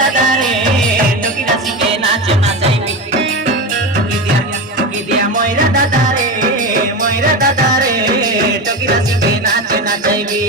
দাদা রে টুকি নাচিকে নাচে নাচাইবি টুকি দিয়া ময়রা দাদা রে টুকি নাচিকে নাচে নাচাইবি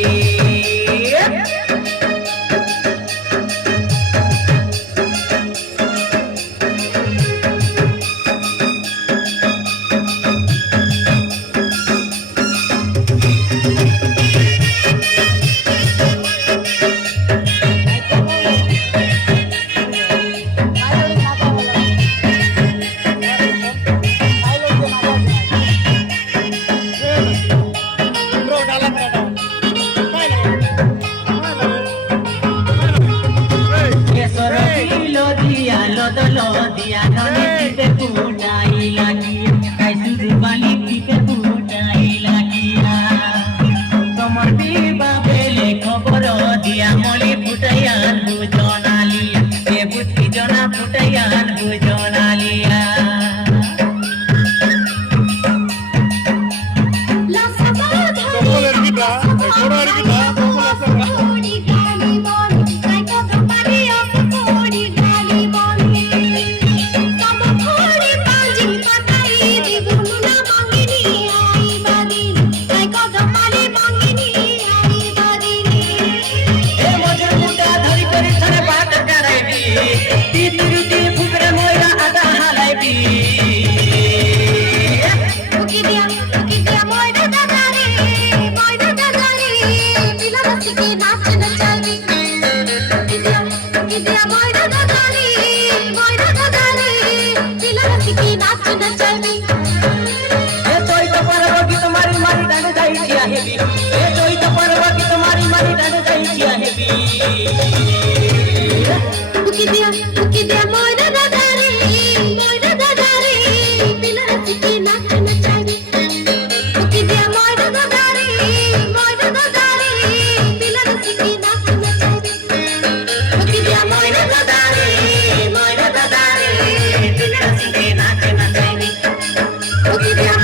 Dia noni kita punai lagi, kai suruh balik kita punai lagi. Kamar tiba beli khabar dia moli putayan bujonali, debut kijona putayan bujonali.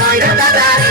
Moira da Dare,